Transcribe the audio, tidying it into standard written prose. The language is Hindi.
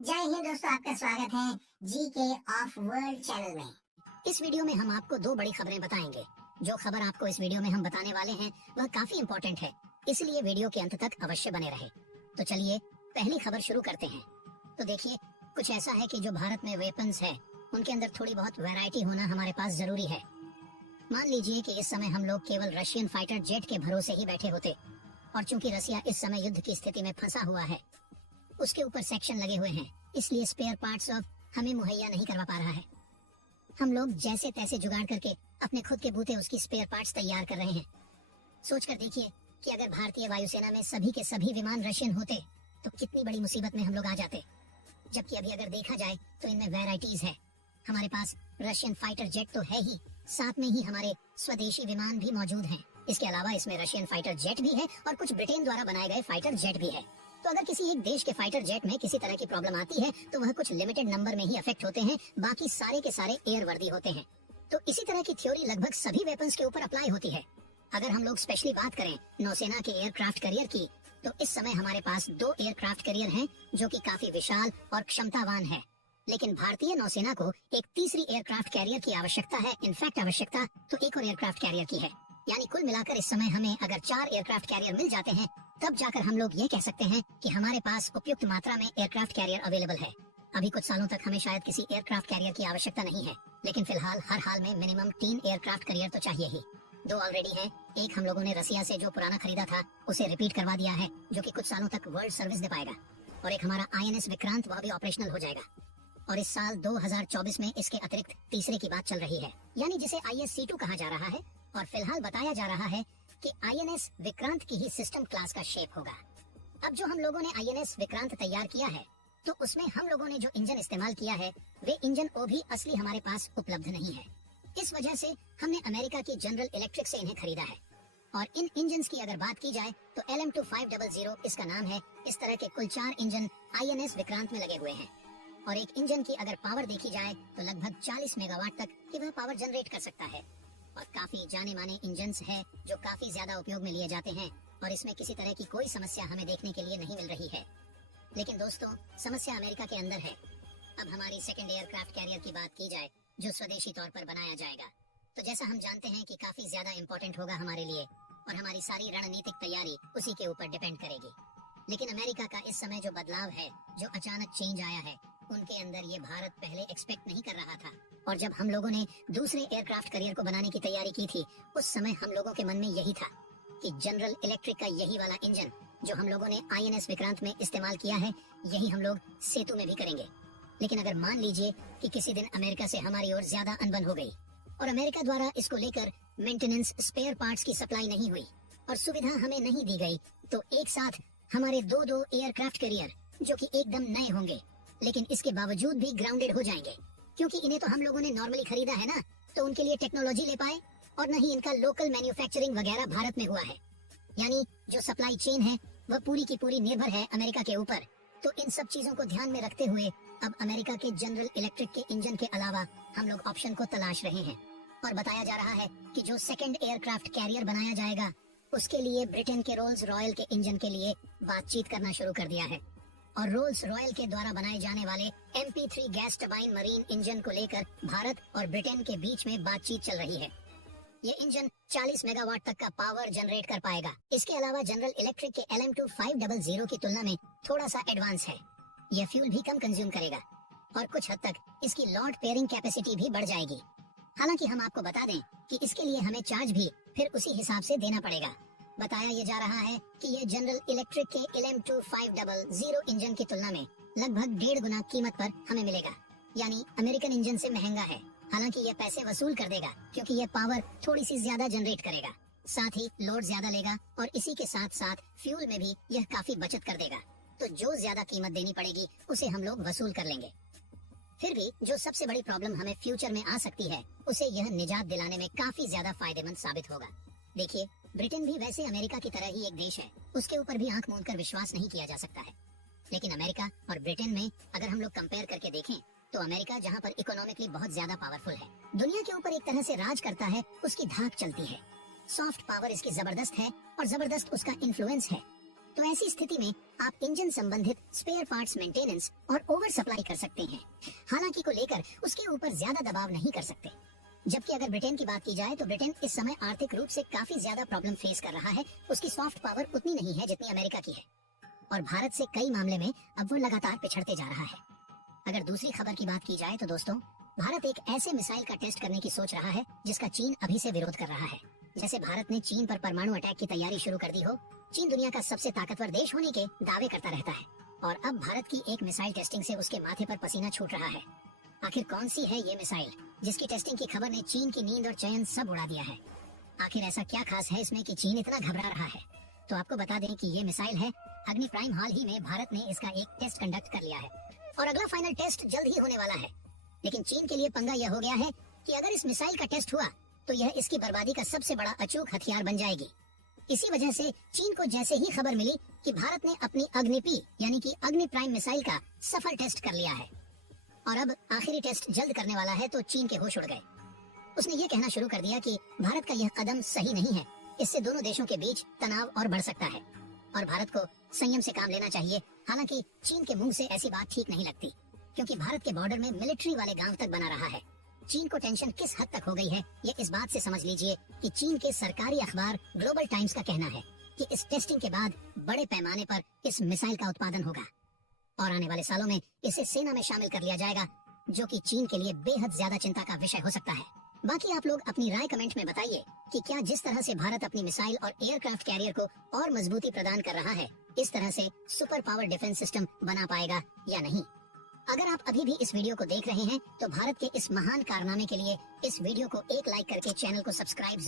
जय हिंद दोस्तों, आपका स्वागत है जीके ऑफ वर्ल्ड चैनल में। इस वीडियो में हम आपको दो बड़ी खबरें बताएंगे। जो खबर आपको इस वीडियो में हम बताने वाले हैं वह काफी इम्पोर्टेंट है, इसलिए वीडियो के अंत तक अवश्य बने रहे। तो चलिए पहली खबर शुरू करते हैं। तो देखिए, कुछ ऐसा है कि जो भारत में वेपन्स है उनके अंदर थोड़ी बहुत वैरायटी होना हमारे पास जरूरी है। मान लीजिए कि इस समय हम लोग केवल रशियन फाइटर जेट के भरोसे ही बैठे होते, और चूंकि रसिया इस समय युद्ध की स्थिति में फंसा हुआ है, उसके ऊपर सेक्शन लगे हुए हैं, इसलिए स्पेयर पार्ट्स ऑफ हमें मुहैया नहीं करवा पा रहा है। हम लोग जैसे तैसे जुगाड़ करके अपने खुद के बूते उसकी स्पेयर पार्ट्स तैयार कर रहे हैं। सोच कर देखिए कि अगर भारतीय वायुसेना में सभी के सभी विमान रशियन होते तो कितनी बड़ी मुसीबत में हम लोग आ जाते। जबकि अभी अगर देखा जाए तो इनमें वैरायटीज है। हमारे पास रशियन फाइटर जेट तो है ही, साथ में ही हमारे स्वदेशी विमान भी मौजूद हैं। इसके अलावा इसमें रशियन फाइटर जेट भी है और कुछ ब्रिटेन द्वारा बनाए गए फाइटर जेट भी है। तो अगर किसी एक देश के फाइटर जेट में किसी तरह की प्रॉब्लम आती है तो वह कुछ लिमिटेड नंबर में ही अफेक्ट होते हैं, बाकी सारे के सारे एयर वर्दी होते हैं। तो इसी तरह की थ्योरी लगभग सभी वेपन्स के ऊपर अप्लाई होती है। अगर हम लोग स्पेशली बात करें नौसेना के एयरक्राफ्ट कैरियर की, तो इस समय हमारे पास दो एयरक्राफ्ट कैरियर हैं जो कि काफी विशाल और क्षमतावान है। लेकिन भारतीय नौसेना को एक तीसरी एयरक्राफ्ट कैरियर की आवश्यकता है। इनफैक्ट आवश्यकता तो एक और एयरक्राफ्ट कैरियर की है। यानी कुल मिलाकर इस समय हमें अगर 4 एयरक्राफ्ट कैरियर मिल जाते हैं, तब जाकर हम लोग ये कह सकते हैं कि हमारे पास उपयुक्त मात्रा में एयरक्राफ्ट कैरियर अवेलेबल है। अभी कुछ सालों तक हमें शायद किसी एयरक्राफ्ट कैरियर की आवश्यकता नहीं है, लेकिन फिलहाल हर हाल में मिनिमम 3 एयरक्राफ्ट कैरियर तो चाहिए ही। 2 ऑलरेडी है। एक हम लोगों ने रसिया से जो पुराना खरीदा था उसे रिपीट करवा दिया है, जो कि कुछ सालों तक वर्ल्ड सर्विस दे पाएगा। और एक हमारा INS विक्रांत, वह भी ऑपरेशनल हो जाएगा। और इस साल 2024 में इसके अतिरिक्त तीसरे की बात चल रही है, यानी जिसे IS-C2 कहा जा रहा है। और फिलहाल बताया जा रहा है कि INS विक्रांत की ही सिस्टम क्लास का शेप होगा। अब जो हम लोगों ने INS विक्रांत तैयार किया है, तो उसमें हम लोगों ने जो इंजन इस्तेमाल किया है वे इंजन वो भी असली हमारे पास उपलब्ध नहीं है। इस वजह से हमने अमेरिका की जनरल इलेक्ट्रिक से इन्हें खरीदा है। और इन इंजन की अगर बात की जाए तो LM-2500 इसका नाम है। इस तरह के कुल 4 इंजन INS विक्रांत में लगे हुए हैं। और एक इंजन की अगर पावर देखी जाए तो लगभग 40 मेगावाट तक की वह पावर जनरेट कर सकता है। और काफी जाने माने इंजन्स हैं जो काफी ज्यादा उपयोग में लिए जाते हैं, और इसमें किसी तरह की कोई समस्या हमें देखने के लिए नहीं मिल रही है। लेकिन दोस्तों, समस्या अमेरिका के अंदर है। अब हमारी सेकंड एयरक्राफ्ट कैरियर की बात की जाए जो स्वदेशी तौर पर बनाया जाएगा, तो जैसा हम जानते हैं कि काफी ज्यादा इम्पोर्टेंट होगा हमारे लिए, और हमारी सारी रणनीतिक तैयारी उसी के ऊपर डिपेंड करेगी। लेकिन अमेरिका का इस समय जो बदलाव है, जो अचानक चेंज आया है, उनके अंदर ये भारत पहले एक्सपेक्ट नहीं कर रहा था। और जब हम लोगों ने दूसरे एयरक्राफ्ट कैरियर को बनाने की तैयारी की थी, उस समय हम लोगों के मन में यही था कि जनरल इलेक्ट्रिक का यही वाला इंजन जो हम लोगों ने INS विक्रांत में इस्तेमाल किया है, यही हम लोग सेतु में भी करेंगे। लेकिन अगर मान लीजिए कि किसी दिन अमेरिका से हमारी ओर ज्यादा अनबन हो गई और अमेरिका द्वारा इसको लेकर मेंटेनेंस स्पेयर पार्ट्स की सप्लाई नहीं हुई और सुविधा हमें नहीं दी गई, तो एक साथ हमारे दो एयरक्राफ्ट कैरियर जो कि एकदम नए होंगे, लेकिन इसके बावजूद भी ग्राउंडेड हो जाएंगे, क्योंकि इन्हें तो हम लोगों ने नॉर्मली खरीदा है ना, तो उनके लिए टेक्नोलॉजी ले पाए और न ही इनका लोकल मैन्युफैक्चरिंग वगैरह भारत में हुआ है। यानी जो सप्लाई चेन है वह पूरी की पूरी निर्भर है अमेरिका के ऊपर। तो इन सब चीजों को ध्यान में रखते हुए अब अमेरिका के जनरल इलेक्ट्रिक के इंजन के अलावा हम लोग ऑप्शन को तलाश रहे हैं। और बताया जा रहा है कि जो सेकंड एयरक्राफ्ट कैरियर बनाया जाएगा उसके लिए ब्रिटेन के रोल्स रॉयल के इंजन के लिए बातचीत करना शुरू कर दिया है। और रोल्स रॉयल के द्वारा बनाए जाने वाले MP3 gas turbine marine engine को लेकर भारत और ब्रिटेन के बीच में बातचीत चल रही है। ये इंजन 40 मेगावाट तक का पावर जनरेट कर पाएगा। इसके अलावा जनरल इलेक्ट्रिक के LM-2500 की तुलना में थोड़ा सा एडवांस है। यह फ्यूल भी कम कंज्यूम करेगा और कुछ हद तक इसकी लॉट पेयरिंग कैपेसिटी भी बढ़ जाएगी। हालांकि हम आपको बता दें कि इसके लिए हमें चार्ज भी फिर उसी हिसाब से देना पड़ेगा। बताया ये जा रहा है कि ये जनरल इलेक्ट्रिक के LM-2500 इंजन की तुलना में लगभग 1.5 गुना कीमत पर हमें मिलेगा, यानी अमेरिकन इंजन से महंगा है। हालांकि यह पैसे वसूल कर देगा क्योंकि यह पावर थोड़ी सी ज्यादा जनरेट करेगा, साथ ही लोड ज्यादा लेगा और इसी के साथ साथ फ्यूल में भी यह काफी बचत कर देगा। तो जो ज्यादा कीमत देनी पड़ेगी उसे हम लोग वसूल कर लेंगे। फिर भी जो सबसे बड़ी प्रॉब्लम हमें फ्यूचर में आ सकती है, उसे यह निजात दिलाने में काफी ज्यादा फायदेमंद साबित होगा। देखिए, ब्रिटेन भी वैसे अमेरिका की तरह ही एक देश है, उसके ऊपर भी आंख मूंद कर विश्वास नहीं किया जा सकता है। लेकिन अमेरिका और ब्रिटेन में अगर हम लोग कंपेयर करके देखें, तो अमेरिका जहां पर इकोनॉमिकली बहुत ज्यादा पावरफुल है, दुनिया के ऊपर एक तरह से राज करता है, उसकी धाक चलती है, सॉफ्ट पावर इसकी जबरदस्त है और जबरदस्त उसका इन्फ्लुएंस है। तो ऐसी स्थिति में आप इंजन संबंधित स्पेयर पार्ट्स मेंटेनेंस और ओवर सप्लाई कर सकते हैं। हालांकि को लेकर उसके ऊपर ज्यादा दबाव नहीं कर सकते। जबकि अगर ब्रिटेन की बात की जाए तो ब्रिटेन इस समय आर्थिक रूप से काफी ज्यादा प्रॉब्लम फेस कर रहा है। उसकी सॉफ्ट पावर उतनी नहीं है जितनी अमेरिका की है और भारत से कई मामले में अब वो लगातार पिछड़ते जा रहा है। अगर दूसरी खबर की बात की जाए तो दोस्तों, भारत एक ऐसे मिसाइल का टेस्ट करने की सोच रहा है जिसका चीन अभी से विरोध कर रहा है। जैसे भारत ने चीन पर परमाणु अटैक की तैयारी शुरू कर दी हो। चीन दुनिया का सबसे ताकतवर देश होने के दावे करता रहता है और अब भारत की एक मिसाइल टेस्टिंग से उसके माथे पर पसीना छूट रहा है। आखिर कौन सी है ये मिसाइल जिसकी टेस्टिंग की खबर ने चीन की नींद और चैन सब उड़ा दिया है? आखिर ऐसा क्या खास है इसमें कि चीन इतना घबरा रहा है? तो आपको बता दें कि ये मिसाइल है अग्नि प्राइम। हाल ही में भारत ने इसका एक टेस्ट कंडक्ट कर लिया है और अगला फाइनल टेस्ट जल्द ही होने वाला है। लेकिन चीन के लिए पंगा यह हो गया है कि अगर इस मिसाइल का टेस्ट हुआ तो यह इसकी बर्बादी का सबसे बड़ा अचूक हथियार बन जाएगी। इसी वजह से चीन को जैसे ही खबर मिली कि भारत ने अपनी अग्निपी यानी कि अग्नि प्राइम मिसाइल का सफल टेस्ट कर लिया है और अब आखिरी टेस्ट जल्द करने वाला है, तो चीन के होश उड़ गए। उसने ये कहना शुरू कर दिया कि भारत का यह कदम सही नहीं है, इससे दोनों देशों के बीच तनाव और बढ़ सकता है और भारत को संयम से काम लेना चाहिए। हालांकि चीन के मुंह से ऐसी बात ठीक नहीं लगती, क्योंकि भारत के बॉर्डर में मिलिट्री वाले गांव तक बना रहा है। चीन को टेंशन किस हद तक हो गई है ये इस बात से समझ लीजिए कि चीन के सरकारी अखबार ग्लोबल टाइम्स का कहना है कि इस टेस्टिंग के बाद बड़े पैमाने पर इस मिसाइल का उत्पादन होगा और आने वाले सालों में इसे सेना में शामिल कर लिया जाएगा, जो कि चीन के लिए बेहद ज्यादा चिंता का विषय हो सकता है। बाकी आप लोग अपनी राय कमेंट में बताइए कि क्या जिस तरह से भारत अपनी मिसाइल और एयरक्राफ्ट कैरियर को और मजबूती प्रदान कर रहा है, इस तरह से सुपर पावर डिफेंस सिस्टम बना पाएगा या नहीं। अगर आप अभी भी इस वीडियो को देख रहे हैं तो भारत के इस महान कारनामे के लिए इस वीडियो को एक लाइक करके चैनल को सब्सक्राइब